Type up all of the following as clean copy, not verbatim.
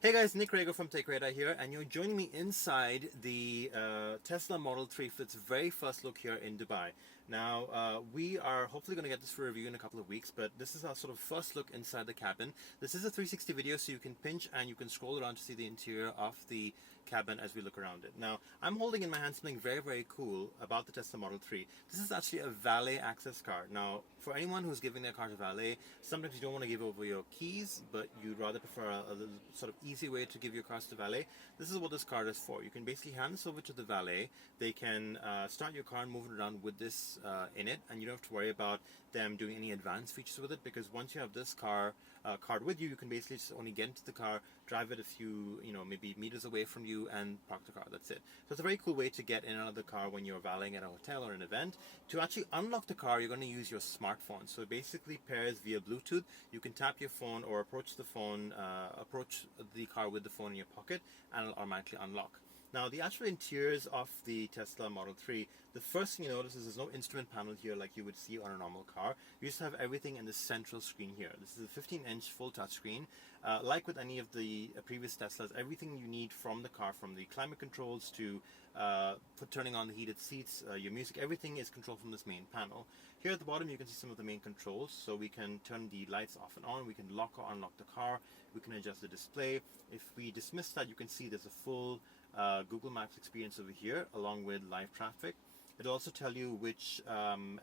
Hey guys, Nick Rago from Tech Radar here, and you're joining me inside the Tesla Model 3 for its very first look here in Dubai. Now, we are hopefully going to get this for review in a couple of weeks, but this is our sort of first look inside the cabin. This is a 360 video, so you can pinch and you can scroll around to see the interior of the cabin as we look around it. Now, I'm holding in my hand something very, very cool about the Tesla Model 3. This is actually a valet access car. Now, for anyone who's giving their car to valet, sometimes you don't want to give over your keys, but you'd rather prefer a little sort of easy way to give your cars to valet. This is what this card is for. You can basically hand this over to the valet. They can start your car and move it around with this in it, and you don't have to worry about them doing any advanced features with it, because once you have this card with you, you can basically just only get into the car, drive it a few, maybe meters away from you, and park the car. That's it. So it's a very cool way to get in and out of the car when you're valeting at a hotel or an event. To actually unlock the car, you're going to use your smartphone. So it basically pairs via Bluetooth. You can tap your phone or approach the car with the phone in your pocket, and it'll automatically unlock. Now, the actual interiors of the Tesla Model 3, the first thing you notice is there's no instrument panel here like you would see on a normal car. You just have everything in the central screen here. This is a 15-inch full touchscreen. Like with any of the previous Teslas, everything you need from the car, from the climate controls to turning on the heated seats, your music, everything is controlled from this main panel. Here at the bottom, you can see some of the main controls. So we can turn the lights off and on. We can lock or unlock the car. We can adjust the display. If we dismiss that, you can see there's a full Google Maps experience over here, along with live traffic. It'll also tell you which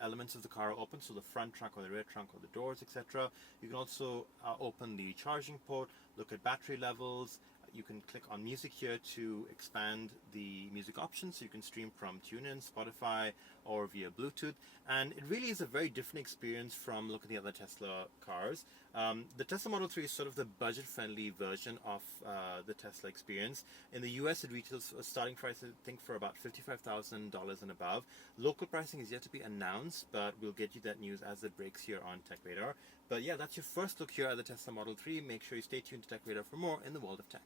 elements of the car are open, so the front trunk or the rear trunk or the doors, etc. You can also open the charging port, look at battery levels. You can click on music here to expand the music options, so you can stream from TuneIn, Spotify, or via Bluetooth. And it really is a very different experience from looking at the other Tesla cars. The Tesla Model 3 is sort of the budget-friendly version of the Tesla experience. In the US, it retails a starting price, I think, for about $55,000 and above. Local pricing is yet to be announced, but we'll get you that news as it breaks here on Tech Radar. But yeah, that's your first look here at the Tesla Model 3. Make sure you stay tuned to Tech Radar for more in the world of tech.